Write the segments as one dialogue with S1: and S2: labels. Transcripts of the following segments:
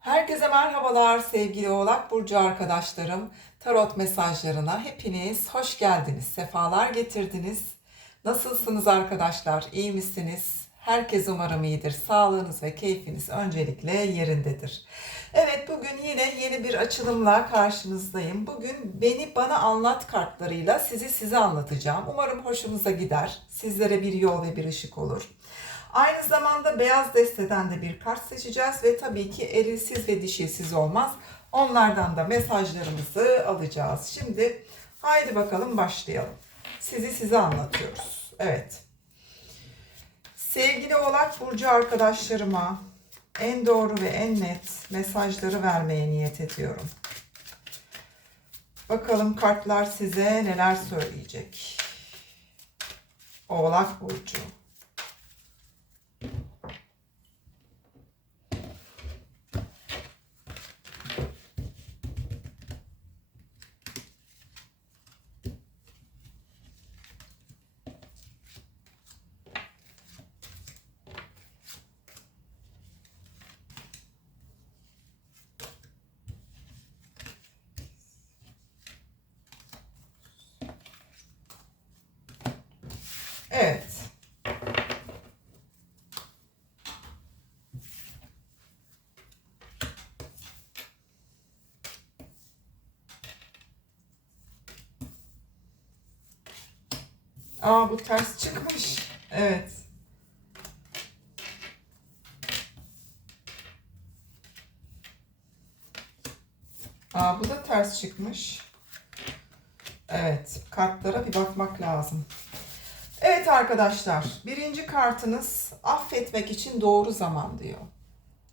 S1: Herkese merhabalar sevgili Oğlak Burcu arkadaşlarım. Tarot mesajlarına hepiniz hoş geldiniz, sefalar getirdiniz. Nasılsınız arkadaşlar, iyi misiniz? Herkes umarım iyidir. Sağlığınız ve keyfiniz öncelikle yerindedir. Evet bugün yine yeni bir açılımla karşınızdayım. Bugün beni bana anlat kartlarıyla sizi size anlatacağım. Umarım hoşunuza gider. Sizlere bir yol ve bir ışık olur. Aynı zamanda beyaz desteden de bir kart seçeceğiz ve tabii ki erilsiz ve dişilsiz olmaz. Onlardan da mesajlarımızı alacağız. Şimdi haydi bakalım başlayalım. Sizi size anlatıyoruz. Evet. Sevgili Oğlak Burcu arkadaşlarıma en doğru ve en net mesajları vermeye niyet ediyorum. Bakalım kartlar size neler söyleyecek. Oğlak Burcu. Evet. Aa bu ters çıkmış. Evet. Aa bu da ters çıkmış. Evet, kartlara bir bakmak lazım. Evet arkadaşlar, birinci kartınız affetmek için doğru zaman diyor.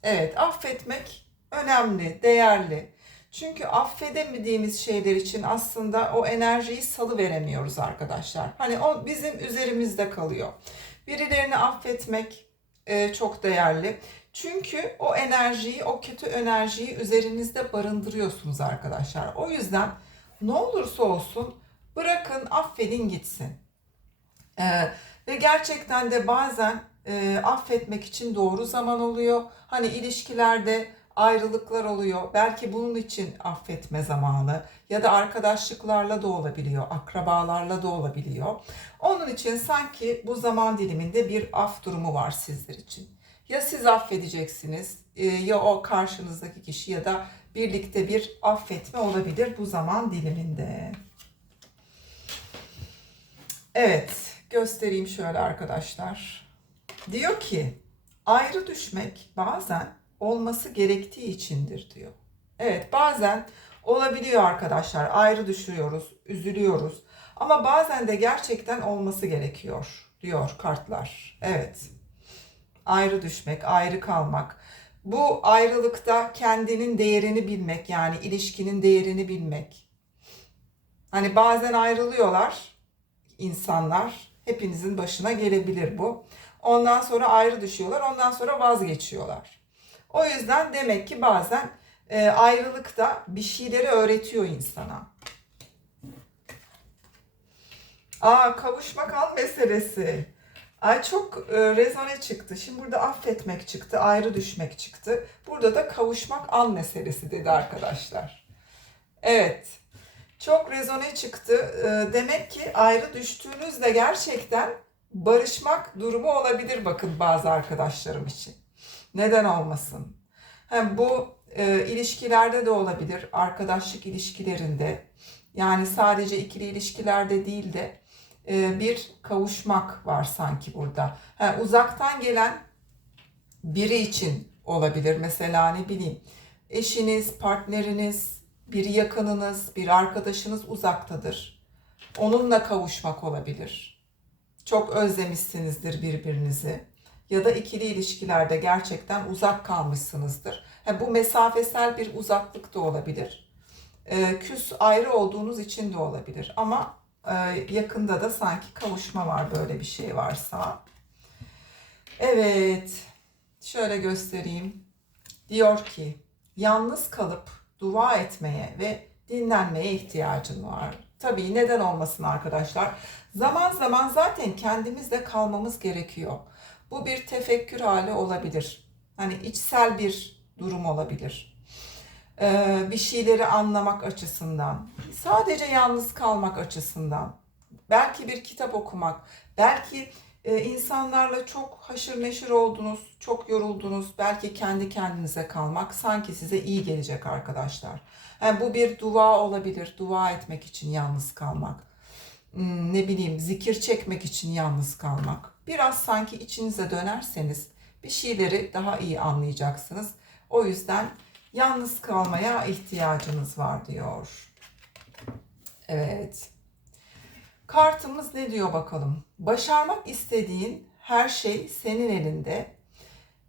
S1: Evet, affetmek önemli, değerli. Çünkü affedemediğimiz şeyler için aslında o enerjiyi salı veremiyoruz arkadaşlar. Hani o bizim üzerimizde kalıyor. Birilerini affetmek e, çok değerli. Çünkü o enerjiyi, o kötü enerjiyi üzerinizde barındırıyorsunuz arkadaşlar. O yüzden ne olursa olsun bırakın, affedin gitsin. Ee, ve gerçekten de bazen e, affetmek için doğru zaman oluyor. Hani ilişkilerde ayrılıklar oluyor. Belki bunun için affetme zamanı ya da arkadaşlıklarla da olabiliyor, akrabalarla da olabiliyor. Onun için sanki bu zaman diliminde bir af durumu var sizler için. Ya siz affedeceksiniz e, ya o karşınızdaki kişi ya da birlikte bir affetme olabilir bu zaman diliminde. Evet, göstereyim şöyle arkadaşlar. Diyor ki, ayrı düşmek bazen olması gerektiği içindir diyor. Evet, bazen olabiliyor arkadaşlar. Ayrı düşüyoruz, üzülüyoruz. Ama bazen de gerçekten olması gerekiyor diyor kartlar. Evet. Ayrı düşmek, ayrı kalmak. Bu ayrılıkta kendinin değerini bilmek yani ilişkinin değerini bilmek. Hani bazen ayrılıyorlar insanlar. Hepinizin başına gelebilir bu. Ondan sonra ayrı düşüyorlar. Ondan sonra vazgeçiyorlar. O yüzden demek ki bazen e, ayrılık da bir şeyleri öğretiyor insana. Aa kavuşmak an meselesi. Ay çok e, rezone çıktı. Şimdi burada affetmek çıktı, ayrı düşmek çıktı. Burada da kavuşmak an meselesi dedi arkadaşlar. Evet. Çok rezone çıktı. E, demek ki ayrı düştüğünüzde gerçekten barışmak durumu olabilir bakın bazı arkadaşlarım için. Neden olmasın? Hem bu e, ilişkilerde de olabilir, arkadaşlık ilişkilerinde. Yani sadece ikili ilişkilerde değil de e, bir kavuşmak var sanki burada. Ha, uzaktan gelen biri için olabilir. Mesela ne bileyim eşiniz, partneriniz, bir yakınınız, bir arkadaşınız uzaktadır. Onunla kavuşmak olabilir. Çok özlemişsinizdir birbirinizi. Ya da ikili ilişkilerde gerçekten uzak kalmışsınızdır. Ha, bu mesafesel bir uzaklık da olabilir. E, küs ayrı olduğunuz için de olabilir. Ama e, yakında da sanki kavuşma var böyle bir şey varsa. Evet. Şöyle göstereyim. Diyor ki yalnız kalıp dua etmeye ve dinlenmeye ihtiyacın var. Tabii neden olmasın arkadaşlar? Zaman zaman zaten kendimizde kalmamız gerekiyor. Bu bir tefekkür hali olabilir. Hani içsel bir durum olabilir. Ee, bir şeyleri anlamak açısından, sadece yalnız kalmak açısından, belki bir kitap okumak, belki e, insanlarla çok haşır neşir oldunuz, çok yoruldunuz, belki kendi kendinize kalmak sanki size iyi gelecek arkadaşlar. Yani bu bir dua olabilir, dua etmek için yalnız kalmak. Hmm, ne bileyim zikir çekmek için yalnız kalmak. Biraz sanki içinize dönerseniz bir şeyleri daha iyi anlayacaksınız. O yüzden yalnız kalmaya ihtiyacınız var diyor. Evet. Kartımız ne diyor bakalım? Başarmak istediğin her şey senin elinde.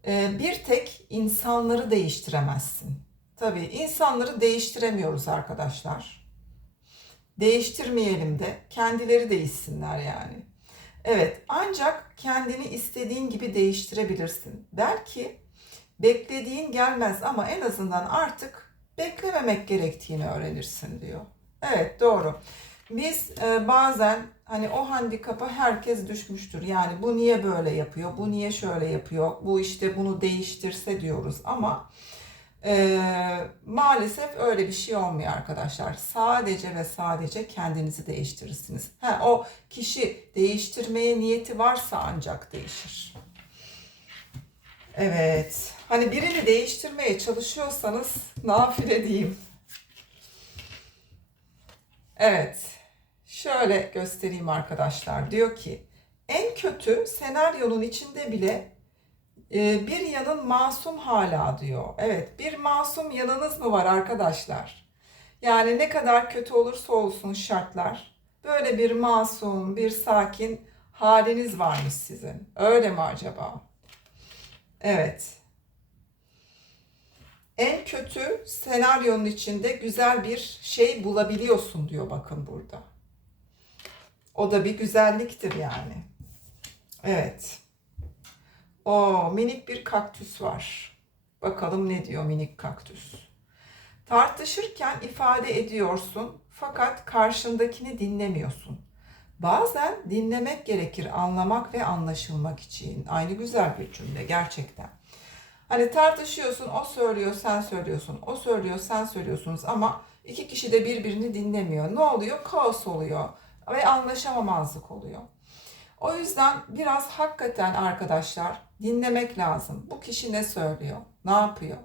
S1: Ee, bir tek insanları değiştiremezsin. Tabii insanları değiştiremiyoruz arkadaşlar. Değiştirmeyelim de kendileri değişsinler yani. Evet, ancak kendini istediğin gibi değiştirebilirsin. Belki beklediğin gelmez ama en azından artık beklememek gerektiğini öğrenirsin diyor. Evet, doğru. Biz e, bazen hani o handikapa herkes düşmüştür. Yani bu niye böyle yapıyor, bu niye şöyle yapıyor, bu işte bunu değiştirse diyoruz ama e, maalesef öyle bir şey olmuyor arkadaşlar. Sadece ve sadece kendinizi değiştirirsiniz. Ha, o kişi değiştirmeye niyeti varsa ancak değişir. Evet. Hani birini değiştirmeye çalışıyorsanız nafile diyeyim. Evet. Şöyle göstereyim arkadaşlar. Diyor ki en kötü senaryonun içinde bile e, bir yanın masum hala diyor. Evet bir masum yanınız mı var arkadaşlar? Yani ne kadar kötü olursa olsun şartlar böyle bir masum, bir sakin haliniz varmış sizin. Öyle mi acaba? Evet. En kötü senaryonun içinde güzel bir şey bulabiliyorsun diyor bakın burada. O da bir güzelliktir yani. Evet. O minik bir kaktüs var. Bakalım ne diyor minik kaktüs. Tartışırken ifade ediyorsun fakat karşındakini dinlemiyorsun. Bazen dinlemek gerekir anlamak ve anlaşılmak için. Aynı güzel bir cümle gerçekten. Hani tartışıyorsun, o söylüyor, sen söylüyorsun, o söylüyor, sen söylüyorsunuz ama iki kişi de birbirini dinlemiyor. Ne oluyor? Kaos oluyor ve anlaşamamazlık oluyor. O yüzden biraz hakikaten arkadaşlar dinlemek lazım. Bu kişi ne söylüyor? Ne yapıyor?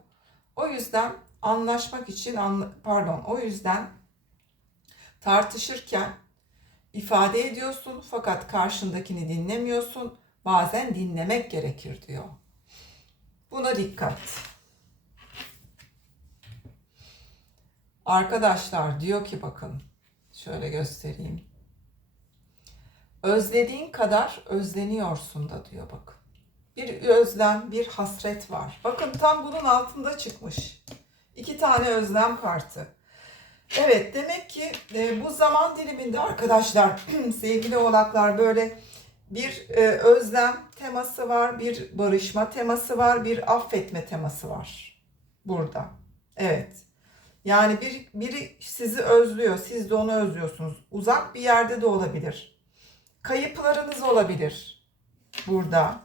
S1: O yüzden anlaşmak için pardon, o yüzden tartışırken ifade ediyorsun fakat karşındakini dinlemiyorsun. Bazen dinlemek gerekir diyor. Buna dikkat. Arkadaşlar diyor ki bakın şöyle göstereyim. Özlediğin kadar özleniyorsun da diyor bakın. Bir özlem, bir hasret var. Bakın tam bunun altında çıkmış. İki tane özlem kartı. Evet demek ki e, bu zaman diliminde arkadaşlar sevgili oğlaklar böyle bir e, özlem teması var, bir barışma teması var, bir affetme teması var burada. Evet. Yani bir biri sizi özlüyor, siz de onu özlüyorsunuz. Uzak bir yerde de olabilir. Kayıplarınız olabilir burada.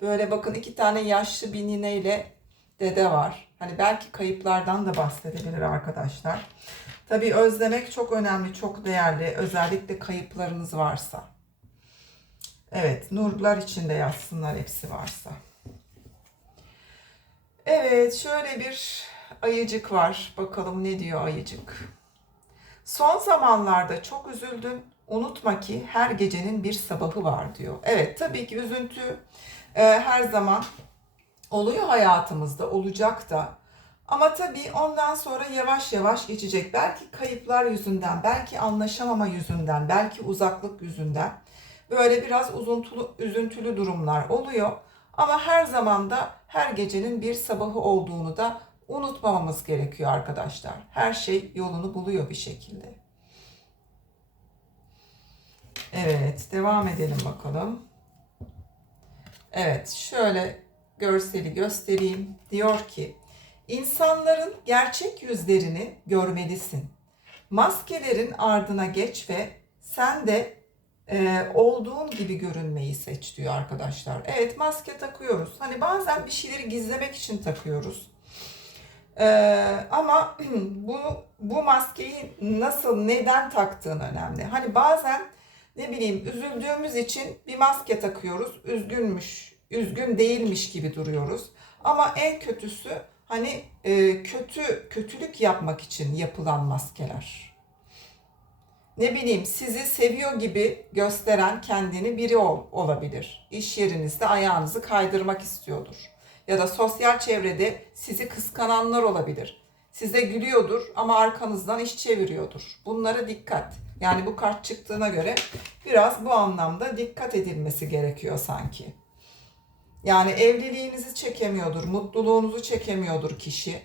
S1: Böyle bakın iki tane yaşlı bir nineyle dede var. Hani belki kayıplardan da bahsedebilir arkadaşlar. Tabii özlemek çok önemli, çok değerli. Özellikle kayıplarınız varsa. Evet, nurlar içinde yazsınlar hepsi varsa. Evet, şöyle bir ayıcık var. Bakalım ne diyor ayıcık. Son zamanlarda çok üzüldün. Unutma ki her gecenin bir sabahı var diyor. Evet, tabii ki üzüntü e, her zaman oluyor hayatımızda, olacak da. Ama tabii ondan sonra yavaş yavaş geçecek. Belki kayıplar yüzünden, belki anlaşamama yüzünden, belki uzaklık yüzünden böyle biraz uzuntulu, üzüntülü durumlar oluyor. Ama her zaman da her gecenin bir sabahı olduğunu da unutmamamız gerekiyor arkadaşlar. Her şey yolunu buluyor bir şekilde. Evet, devam edelim bakalım. Evet, şöyle görseli göstereyim. Diyor ki, insanların gerçek yüzlerini görmelisin. Maskelerin ardına geç ve sen de e, olduğun gibi görünmeyi seç diyor arkadaşlar. Evet maske takıyoruz. Hani bazen bir şeyleri gizlemek için takıyoruz. Ee, ama bu bu maskeyi nasıl, neden taktığın önemli. Hani bazen ne bileyim üzüldüğümüz için bir maske takıyoruz. Üzgünmüş, üzgün değilmiş gibi duruyoruz. Ama en kötüsü hani e, kötü kötülük yapmak için yapılan maskeler. Ne bileyim sizi seviyor gibi gösteren kendini biri ol, olabilir. İş yerinizde ayağınızı kaydırmak istiyordur. Ya da sosyal çevrede sizi kıskananlar olabilir. Size gülüyordur ama arkanızdan iş çeviriyordur. Bunlara dikkat. Yani bu kart çıktığına göre biraz bu anlamda dikkat edilmesi gerekiyor sanki. Yani evliliğinizi çekemiyordur, mutluluğunuzu çekemiyordur kişi.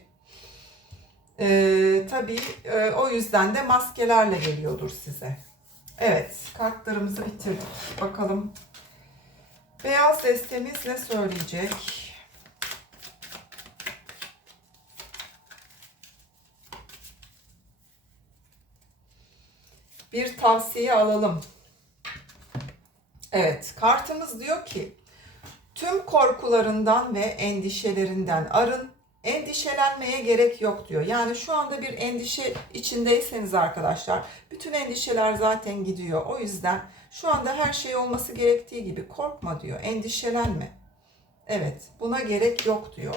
S1: Ee, tabii e, o yüzden de maskelerle geliyordur size. Evet, kartlarımızı bitirdik. Bakalım beyaz destemiz ne söyleyecek? Bir tavsiye alalım. Evet, kartımız diyor ki tüm korkularından ve endişelerinden arın. Endişelenmeye gerek yok diyor. Yani şu anda bir endişe içindeyseniz arkadaşlar, bütün endişeler zaten gidiyor. O yüzden şu anda her şey olması gerektiği gibi korkma diyor. Endişelenme. Evet, buna gerek yok diyor.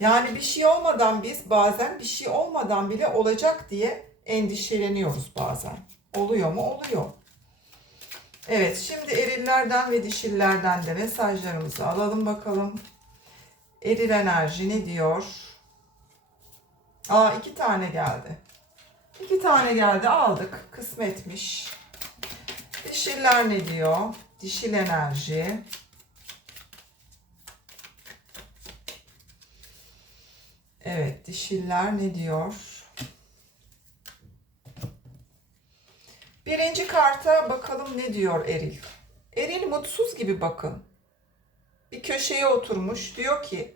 S1: Yani bir şey olmadan biz bazen bir şey olmadan bile olacak diye endişeleniyoruz bazen. Oluyor mu? Oluyor. Evet, şimdi erillerden ve dişillerden de mesajlarımızı alalım bakalım. Eril enerji ne diyor? Aa iki tane geldi. İki tane geldi aldık. Kısmetmiş. Dişiller ne diyor? Dişil enerji. Evet dişiller ne diyor? Birinci karta bakalım ne diyor Eril. Eril mutsuz gibi bakın. Bir köşeye oturmuş diyor ki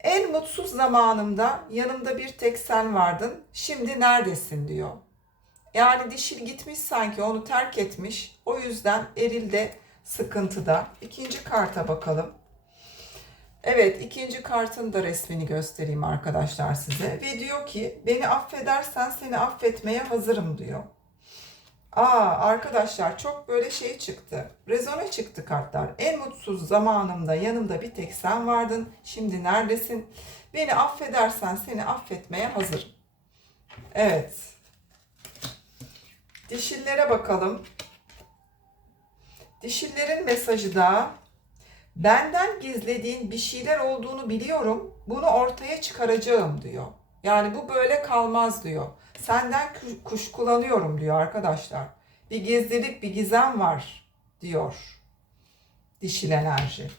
S1: en mutsuz zamanımda yanımda bir tek sen vardın. Şimdi neredesin diyor. Yani dişil gitmiş sanki onu terk etmiş. O yüzden Eril de sıkıntıda. İkinci karta bakalım. Evet ikinci kartın da resmini göstereyim arkadaşlar size. Ve diyor ki beni affedersen seni affetmeye hazırım diyor. Aa arkadaşlar çok böyle şey çıktı. Rezone çıktı kartlar. En mutsuz zamanımda yanımda bir tek sen vardın. Şimdi neredesin? Beni affedersen seni affetmeye hazırım. Evet. Dişillere bakalım. Dişillerin mesajı da benden gizlediğin bir şeyler olduğunu biliyorum. Bunu ortaya çıkaracağım diyor. Yani bu böyle kalmaz diyor. Senden ku- kuşkulanıyorum diyor arkadaşlar. Bir gizlilik, bir gizem var diyor. Dişil enerji.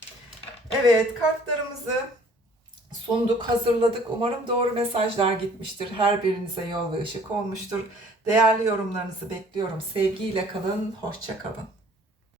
S1: Evet, kartlarımızı sunduk, hazırladık. Umarım doğru mesajlar gitmiştir. Her birinize yol ve ışık olmuştur. Değerli yorumlarınızı bekliyorum. Sevgiyle kalın, hoşça kalın.